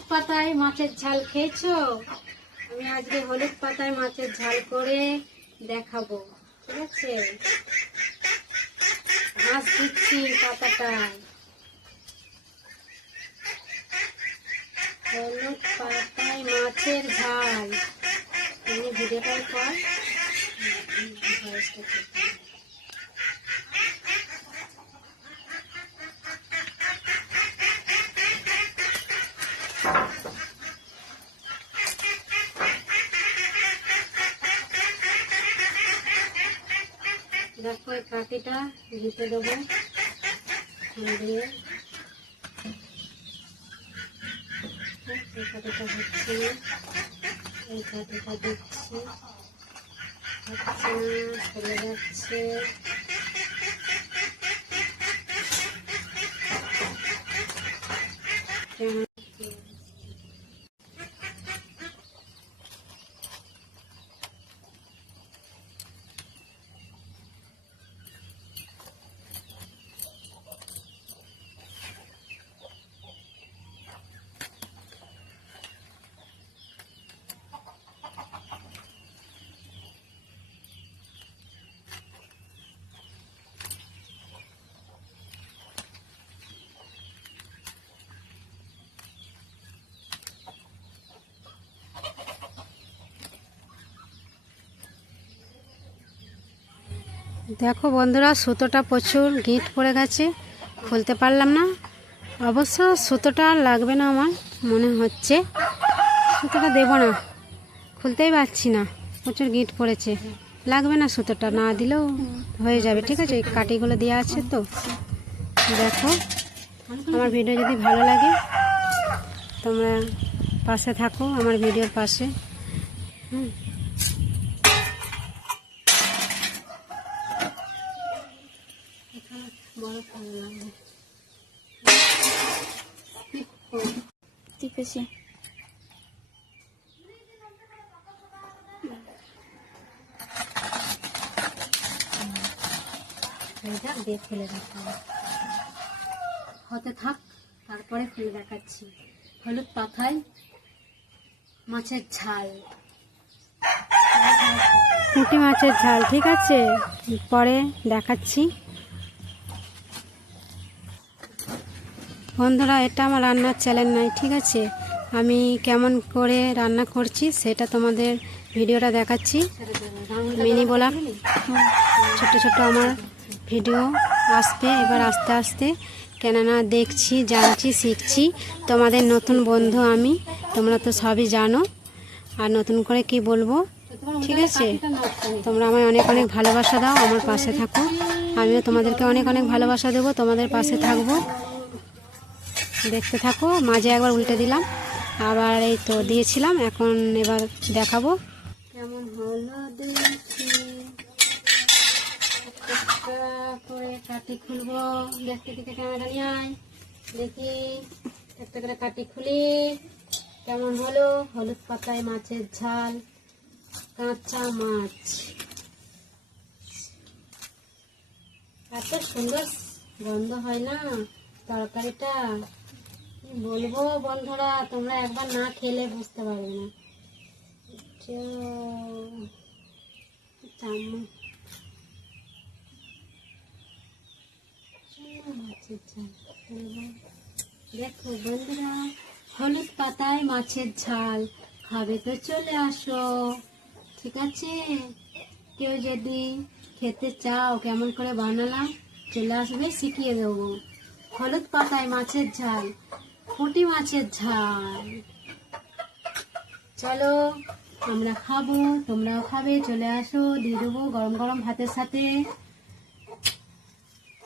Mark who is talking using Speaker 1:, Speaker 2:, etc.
Speaker 1: হলুদ পাতায় মাছের ঝাল খেয়েছো? আমি আজকে হলুদ পাতায় মাছের ঝাল করে দেখাবো, ঠিক আছে? মাছ দিচ্ছি পাতাটায় হলুদ পাতায় মাছের ঝাল। তুমি ভিডিওটাই কর। দেখো কাঠিটা দিতে দেবো। এই কাঠিটা হচ্ছে এই কাঠিটা দিচ্ছি। হচ্ছে চলে যাচ্ছে। দেখো বন্ধুরা, সুতোটা প্রচুর গিট পড়ে গেছে, খুলতে পারলাম না। অবশ্য সুতোটা লাগবে না আমার, মনে হচ্ছে। সুতোটা দেবো না, খুলতেই পারছি না, প্রচুর গিট পড়েছে। লাগবে না সুতোটা, না দিলেও হয়ে যাবে, ঠিক আছে? কাটিগুলো দেওয়া আছে তো। দেখো, আমার ভিডিও যদি ভালো লাগে, তোমরা পাশে থাকো, আমার ভিডিওর পাশে। হুম। ভালো লাগবে হয়ে যাক দিয়ে খুলে হতে থাক তারপরে খুলে দেখাচ্ছি। হলুদ পাথায় মাছের ঝাল। পুঁটি মাছের ঝাল ঠিক আছে? পরে দেখাচ্ছি। বন্ধুরা, এটা আমার রান্নার চ্যানেল নাই, ঠিক আছে? আমি কেমন করে রান্না করছি সেটা তোমাদের ভিডিওটা দেখাচ্ছি। মিনি বলাম ছোট ছোট আমার ভিডিও আসবে, এবার আস্তে আস্তে। কেননা দেখছি, জানছি, শিখছি, তোমাদের নতুন বন্ধু আমি, তোমরা তো সবই জানো। আর নতুন করে কি বলব? ঠিক আছে? তোমরা আমায় অনেক অনেক ভালোবাসা দাও, আমার পাশে থাকো। আমিও তোমাদেরকে অনেক অনেক ভালোবাসা দেবো, তোমাদের পাশে থাকব। দেখতে থাকো, মাঝে একবার উল্টে দিলাম। আবার এই তো দিয়েছিলাম, এখন এবার দেখাবো। কেমন হলো করে কাটি খুলবো। দেখতে দিকে ক্যামেরা নিয়ে আয়। দেখি, একটা করে কাটি খুলি। কেমন হলো? হলুদ পাতায় মাছের ঝাল, কাঁচা মাছ। এত সুন্দর গন্ধ হয় না তরকারিটা। বলব বন্ধুরা, তোমরা একবার না খেলে বুঝতে পারবে না। দেখো বন্ধুরা, হলুদ পাতায় মাছের ঝাল খাবে তো চলে আসো, ঠিক আছে? কেউ যদি খেতে চাও, কেমন করে বানালাম, চলে আসবে, শিখিয়ে দেবো। হলুদ পাতায় মাছের ঝাল পুঁটি মাছের ঝাল। চলো, আমরা খাব, তোমরাও খাবে, চলে আসো, দিয়ে দেবো গরম গরম ভাতের সাথে।